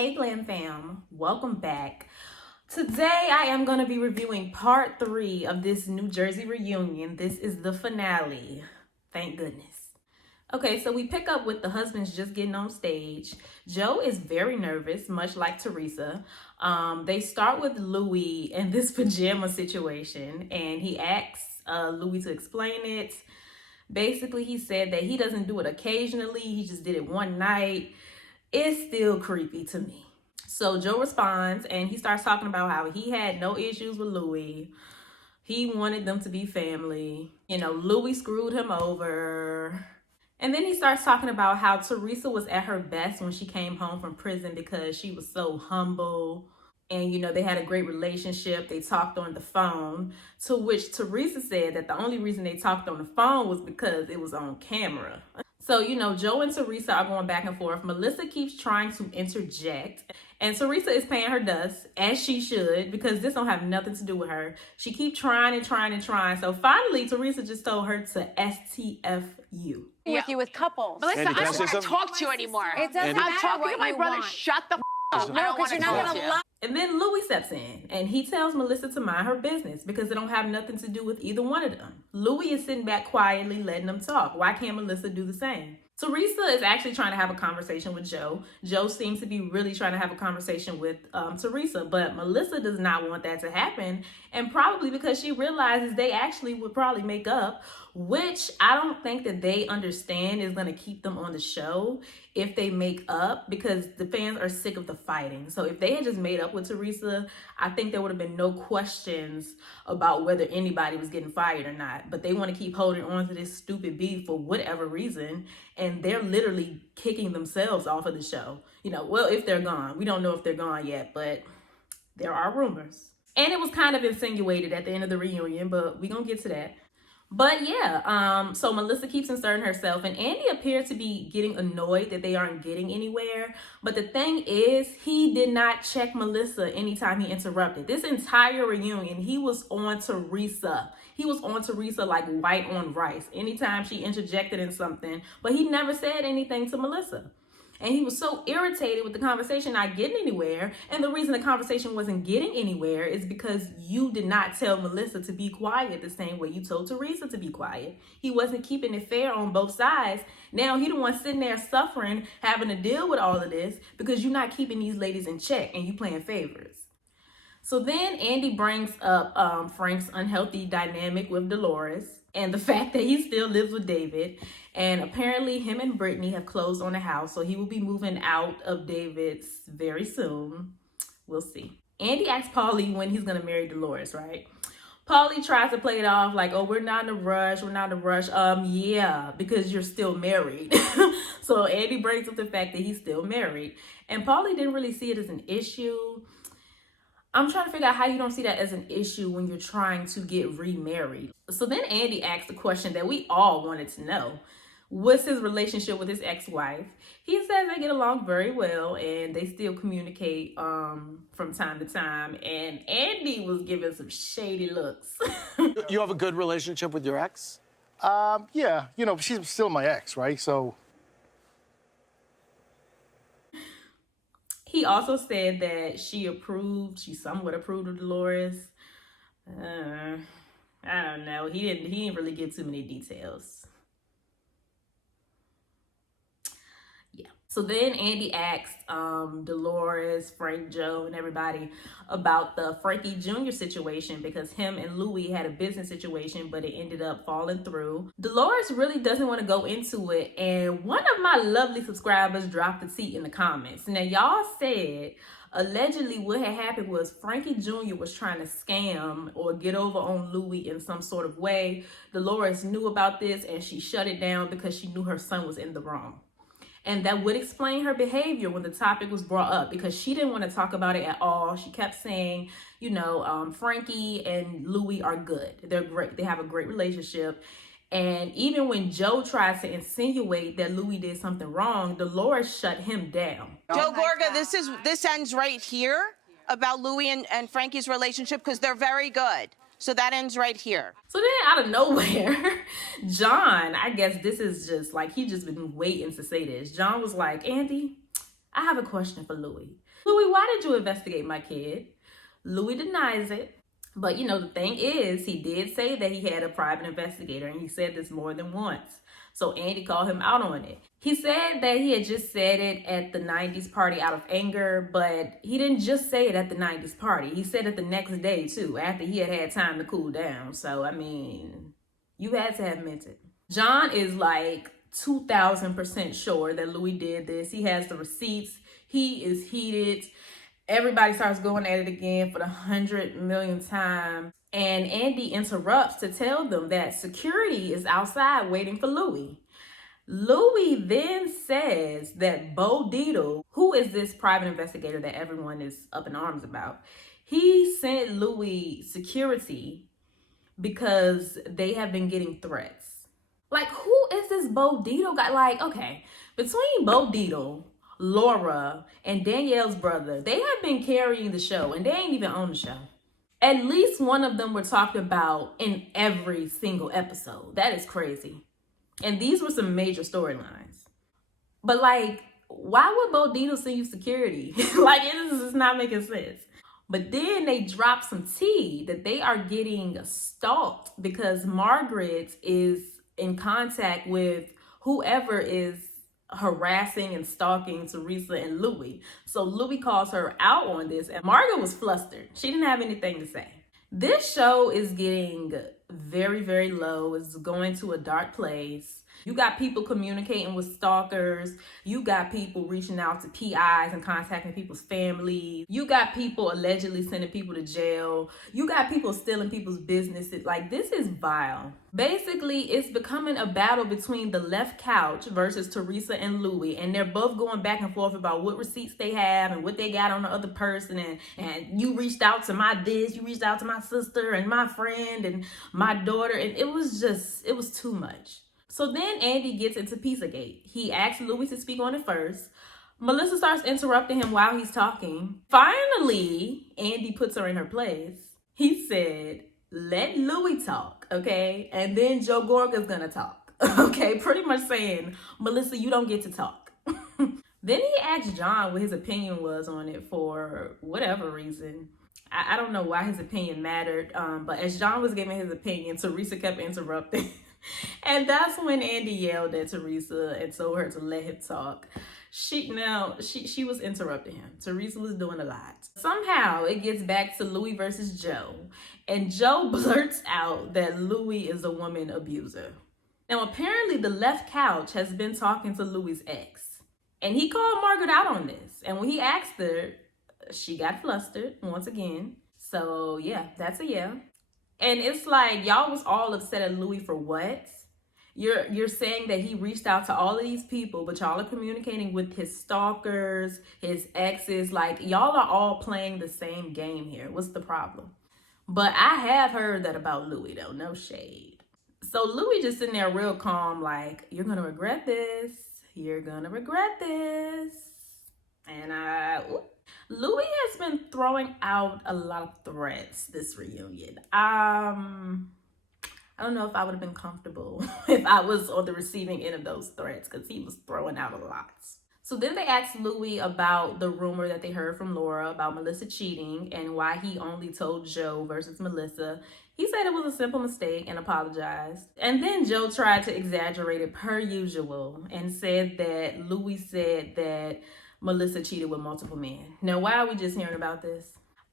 Hey Glam Fam, welcome back. Today I am going to be reviewing part 3 of this New Jersey reunion. This is the finale. Thank goodness. Okay, so we pick up with the husbands just getting on stage. Joe is very nervous, much like Teresa. They start with Louis and this pajama situation, and he asks Louis to explain it. Basically, he said that he doesn't do it occasionally, he just did it one night. It's still creepy to me. So Joe responds and he starts talking about how he had no issues with Louis. He wanted them to be family. Louis screwed him over. And then he starts talking about how Teresa was at her best when she came home from prison because she was so humble. And, they had a great relationship. They talked on the phone, to which Teresa said that the only reason they talked on the phone was because it was on camera. So, Joe and Teresa are going back and forth. Melissa keeps trying to interject, and Teresa is paying her dust, as she should, because this don't have nothing to do with her. She keeps trying and trying and trying. So finally, Teresa just told her to STFU. With you with couples. Melissa, Andy, I don't want to talk to you anymore. It doesn't matter I'm talking what to my you brother. want. Shut the up. No, because you're not talk going to to you. love. And then Louis steps in and he tells Melissa to mind her business because it don't have nothing to do with either one of them. Louis is sitting back quietly letting them talk. Why can't Melissa do the same? Teresa is actually trying to have a conversation with Joe. Joe seems to be really trying to have a conversation with Teresa, but Melissa does not want that to happen. And probably because she realizes they actually would probably make up, which I don't think that they understand is going to keep them on the show if they make up, because the fans are sick of the fighting. So if they had just made up with Teresa, I think there would have been no questions about whether anybody was getting fired or not. But they want to keep holding on to this stupid beef for whatever reason, and they're literally kicking themselves off of the show. Well, if they're gone. We don't know if they're gone yet, but there are rumors. And it was kind of insinuated at the end of the reunion, but we're going to get to that. But yeah, so Melissa keeps inserting herself, and Andy appeared to be getting annoyed that they aren't getting anywhere. But the thing is, he did not check Melissa anytime he interrupted. This entire reunion, he was on Teresa. He was on Teresa like white on rice anytime she interjected in something, but he never said anything to Melissa. And he was so irritated with the conversation not getting anywhere. And the reason the conversation wasn't getting anywhere is because you did not tell Melissa to be quiet the same way you told Teresa to be quiet. He wasn't keeping it fair on both sides. Now he the one sitting there suffering, having to deal with all of this because you're not keeping these ladies in check and you playing favorites. So then Andy brings up Frank's unhealthy dynamic with Dolores and the fact that he still lives with David. And apparently him and Brittany have closed on the house, so he will be moving out of David's very soon. We'll see. Andy asks Paulie when he's going to marry Dolores, right? Paulie tries to play it off like, oh, we're not in a rush. Yeah, because you're still married. So Andy brings up the fact that he's still married. And Paulie didn't really see it as an issue. I'm trying to figure out how you don't see that as an issue when you're trying to get remarried. So then Andy asked the question that we all wanted to know. What's his relationship with his ex-wife? He says they get along very well and they still communicate from time to time. And Andy was giving some shady looks. You have a good relationship with your ex? Yeah, she's still my ex, right? So. He also said that she somewhat approved of Dolores. I don't know. He didn't really give too many details. Yeah. So then Andy asked Dolores, Frank, Joe, and everybody about the Frankie Jr. situation because him and Louis had a business situation, but it ended up falling through. Dolores really doesn't want to go into it, and one of my lovely subscribers dropped a tweet in the comments. Now, y'all said allegedly what had happened was Frankie Jr. was trying to scam or get over on Louis in some sort of way. Dolores knew about this, and she shut it down because she knew her son was in the wrong. And that would explain her behavior when the topic was brought up because she didn't want to talk about it at all. She kept saying, Frankie and Louis are good. They're great. They have a great relationship. And even when Joe tries to insinuate that Louis did something wrong, Dolores shut him down. Joe Gorga, this ends right here about Louis and Frankie's relationship because they're very good. So that ends right here. So then out of nowhere, John, I guess this is just like, he just been waiting to say this. John was like, Andy, I have a question for Louis. Louis, why did you investigate my kid? Louis denies it. But the thing is, he did say that he had a private investigator, and he said this more than once. So Andy called him out on it. He said that he had just said it at the 90s party out of anger, but he didn't just say it at the 90s party. He said it the next day, too, after he had time to cool down. So, you had to have meant it. John is like 2,000% sure that Louis did this. He has the receipts. He is heated. Everybody starts going at it again for the 100 millionth time. And Andy interrupts to tell them that security is outside waiting for Louis. Louis then says that Bo Dietl, who is this private investigator that everyone is up in arms about, he sent Louis security because they have been getting threats. Like, who is this Bo Dietl guy? Like, okay, between Bo Dietl, Laura, and Danielle's brother, they have been carrying the show, and they ain't even on the show. At least one of them were talked about in every single episode. That is crazy. And these were some major storylines. But like, why would Bo Dietl send you security? Like, it is not making sense. But then they drop some tea that they are getting stalked because Margaret is in contact with whoever is harassing and stalking Teresa and Louis. So Louis calls her out on this, and Margaret was flustered. She didn't have anything to say. This show is getting very, very low. It's going to a dark place. You got people communicating with stalkers. You got people reaching out to PIs and contacting people's families. You got people allegedly sending people to jail. You got people stealing people's businesses. Like, this is vile. Basically, it's becoming a battle between the left couch versus Teresa and Louis. And they're both going back and forth about what receipts they have and what they got on the other person. And you reached out to my this, you reached out to my sister and my friend and my daughter. And it was too much. So then Andy gets into Pizzagate. He asks Louis to speak on it first. Melissa starts interrupting him while he's talking. Finally, Andy puts her in her place. He said, let Louis talk, okay? And then Joe Gorga's gonna talk, okay? Pretty much saying, Melissa, you don't get to talk. Then he asked John what his opinion was on it for whatever reason. I don't know why his opinion mattered, but as John was giving his opinion, Teresa kept interrupting. And that's when Andy yelled at Teresa and told her to let him talk. She was interrupting him. Teresa was doing a lot. Somehow it gets back to Louis versus Joe. And Joe blurts out that Louis is a woman abuser. Now apparently the left couch has been talking to Louis' ex. And he called Margaret out on this. And when he asked her, she got flustered once again. So yeah, that's a yeah. And it's like, y'all was all upset at Louis for what? You're saying that he reached out to all of these people, but y'all are communicating with his stalkers, his exes. Like, y'all are all playing the same game here. What's the problem? But I have heard that about Louis, though. No shade. So Louis just sitting there real calm, like, you're going to regret this. You're going to regret this. And Louis has been throwing out a lot of threats this reunion. I don't know if I would have been comfortable if I was on the receiving end of those threats, because he was throwing out a lot. So then they asked Louis about the rumor that they heard from Laura about Melissa cheating and why he only told Joe versus Melissa. He said it was a simple mistake and apologized. And then Joe tried to exaggerate it per usual and said that Louis said that Melissa cheated with multiple men. Now, why are we just hearing about this?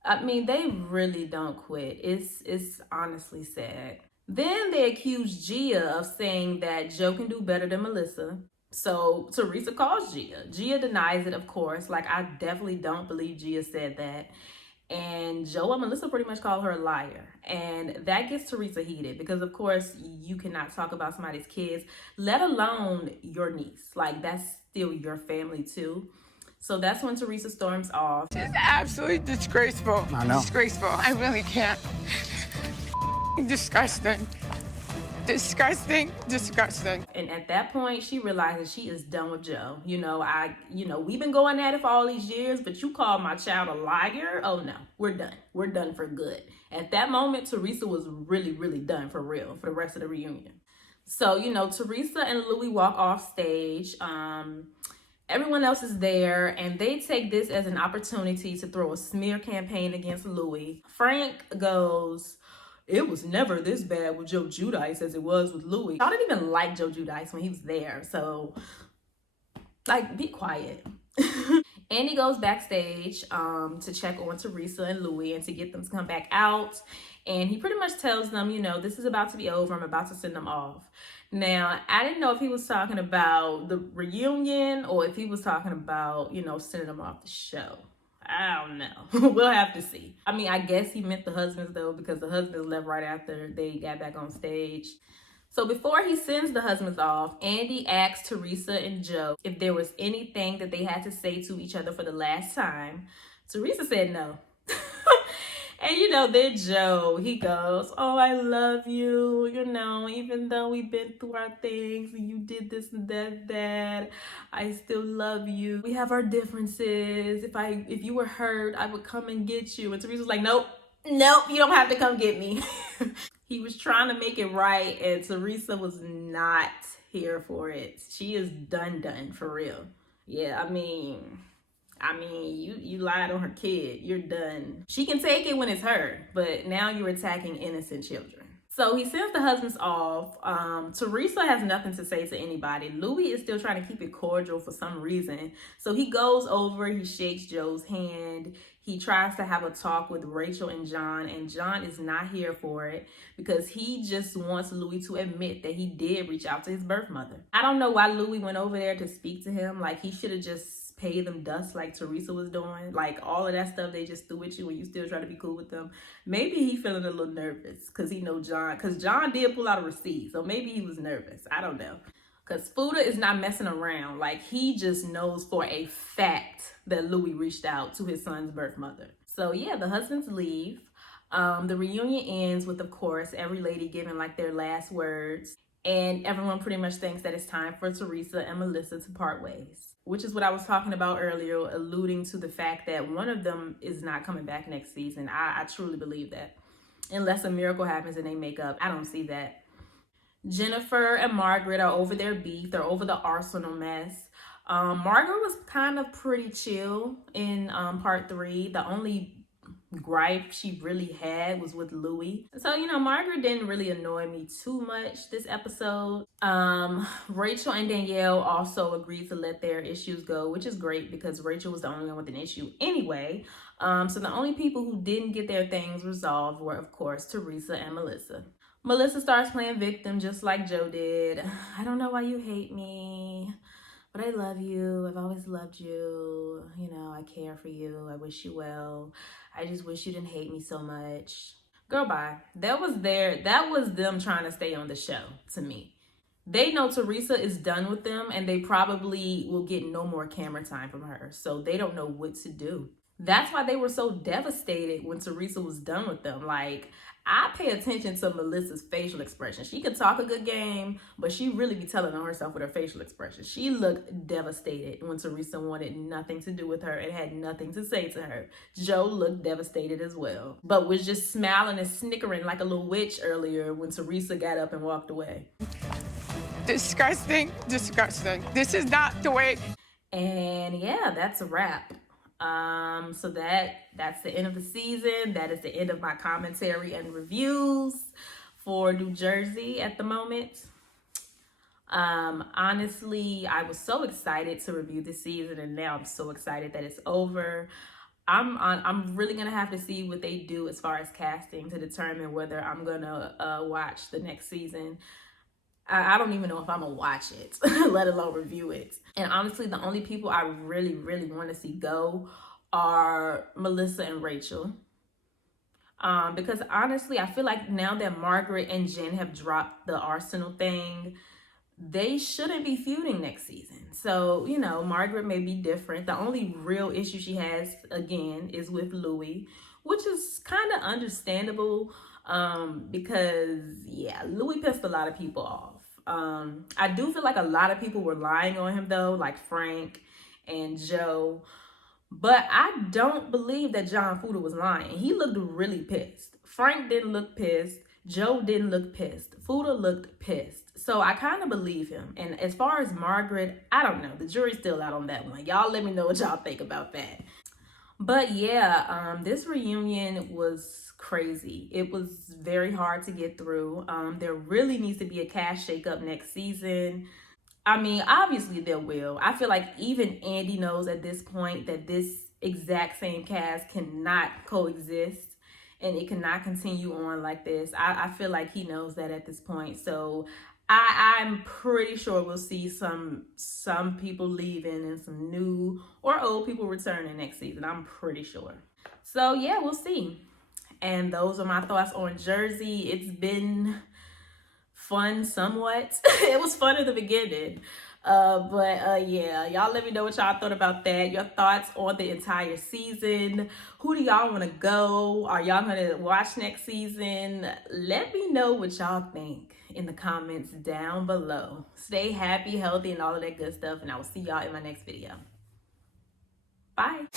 I mean, they really don't quit. It's honestly sad. Then they accused Gia of saying that Joe can do better than Melissa. So Teresa calls Gia. Gia denies it, of course. Like, I definitely don't believe Gia said that. And Joe and Melissa pretty much call her a liar. And that gets Teresa heated because, of course, you cannot talk about somebody's kids, let alone your niece. Like, that's still your family, too. So that's when Teresa storms off. It's absolutely disgraceful. I know. Disgraceful. I really can't. Disgusting. Disgusting. Disgusting. And at that point, she realizes she is done with Joe. We've been going at it for all these years, but you called my child a liar? Oh no, we're done. We're done for good. At that moment, Teresa was really, really done for real for the rest of the reunion. So, Teresa and Louis walk off stage. Everyone else is there, and they take this as an opportunity to throw a smear campaign against Louis. Frank goes, "It was never this bad with Joe Giudice as it was with Louis." I didn't even like Joe Giudice when he was there, so like, be quiet. Andy goes backstage to check on Teresa and Louis and to get them to come back out. And he pretty much tells them, you know, this is about to be over. I'm about to send them off. Now, I didn't know if he was talking about the reunion or if he was talking about, you know, sending them off the show. I don't know. We'll have to see. I mean, I guess he meant the husbands, though, because the husbands left right after they got back on stage. So before he sends the husbands off, Andy asks Teresa and Joe if there was anything that they had to say to each other for the last time. Teresa said no. And you know, then Joe, he goes, "Oh, I love you, you know, even though we've been through our things and you did this and that, I still love you. We have our differences. If you were hurt, I would come and get you." And Teresa's like, "Nope, you don't have to come get me." He was trying to make it right, and Teresa was not here for it. She is done for real. Yeah, I mean, you lied on her kid. You're done. She can take it when it's her, but now you're attacking innocent children. So he sends the husbands off. Teresa has nothing to say to anybody. Louis is still trying to keep it cordial for some reason. So he goes over, he shakes Joe's hand. He tries to have a talk with Rachel and John is not here for it because he just wants Louis to admit that he did reach out to his birth mother. I don't know why Louis went over there to speak to him. Like, he should have just paid them dust like Teresa was doing. Like, all of that stuff they just threw at you and you still try to be cool with them. Maybe he feeling a little nervous because he know John, because John did pull out a receipt. So maybe he was nervous. I don't know. Because Fuda is not messing around. Like, he just knows for a fact that Louis reached out to his son's birth mother. So yeah, the husbands leave. The reunion ends with, of course, every lady giving like their last words. And everyone pretty much thinks that it's time for Teresa and Melissa to part ways, which is what I was talking about earlier, alluding to the fact that one of them is not coming back next season. I truly believe that. Unless a miracle happens and they make up. I don't see that. Jennifer and Margaret are over their beef. They're over the Arsenal mess. Margaret was kind of pretty chill in part 3. The only gripe she really had was with Louis. So, you know, Margaret didn't really annoy me too much this episode. Rachel and Danielle also agreed to let their issues go, which is great because Rachel was the only one with an issue anyway. So the only people who didn't get their things resolved were, of course, Teresa and Melissa. Melissa starts playing victim just like Joe did. "I don't know why you hate me, but I love you. I've always loved you. You know, I care for you. I wish you well. I just wish you didn't hate me so much." Girl, bye. That was them trying to stay on the show to me. They know Teresa is done with them and they probably will get no more camera time from her. So they don't know what to do. That's why they were so devastated when Teresa was done with them. Like, I pay attention to Melissa's facial expression. She could talk a good game, but she really be telling on herself with her facial expression. She looked devastated when Teresa wanted nothing to do with her and had nothing to say to her. Joe looked devastated as well, but was just smiling and snickering like a little witch earlier when Teresa got up and walked away. Disgusting, disgusting. This is not the way. And yeah, that's a wrap. So that's the end of the season. That is the end of my commentary and reviews for New Jersey at the moment. Honestly, I was so excited to review this season, and now I'm so excited that it's over. I'm really gonna have to see what they do as far as casting to determine whether I'm gonna watch the next season. I don't even know if I'm gonna watch it, let alone review it. And honestly, the only people I really want to see go are Melissa and Rachel. Because honestly, I feel like now that Margaret and Jen have dropped the Arsenal thing, they shouldn't be feuding next season. So, you know, Margaret may be different. The only real issue she has, again, is with Louis, which is kind of understandable because, yeah, Louis pissed a lot of people off. I do feel like a lot of people were lying on him, though, like Frank and Joe. But I don't believe that John Fuda was lying. He looked really pissed. Frank didn't look pissed. Joe didn't look pissed. Fuda looked pissed. So I kind of believe him. And as far as Margaret, I don't know. The jury's still out on that one. Y'all let me know what y'all think about that. But yeah, this reunion was crazy. It was very hard to get through. There really needs to be a cast shakeup next season. I mean, obviously there will. I feel like even Andy knows at this point that this exact same cast cannot coexist and it cannot continue on like this. I feel like he knows that at this point. So I'm pretty sure we'll see some people leaving and some new or old people returning next season. I'm pretty sure. So yeah, we'll see. And those are my thoughts on Jersey. It's been fun somewhat. It was fun in the beginning. Yeah, y'all let me know what y'all thought about that. Your thoughts on the entire season. Who do y'all want to go? Are y'all going to watch next season? Let me know what y'all think in the comments down below. Stay happy, healthy, and all of that good stuff. And I will see y'all in my next video. Bye.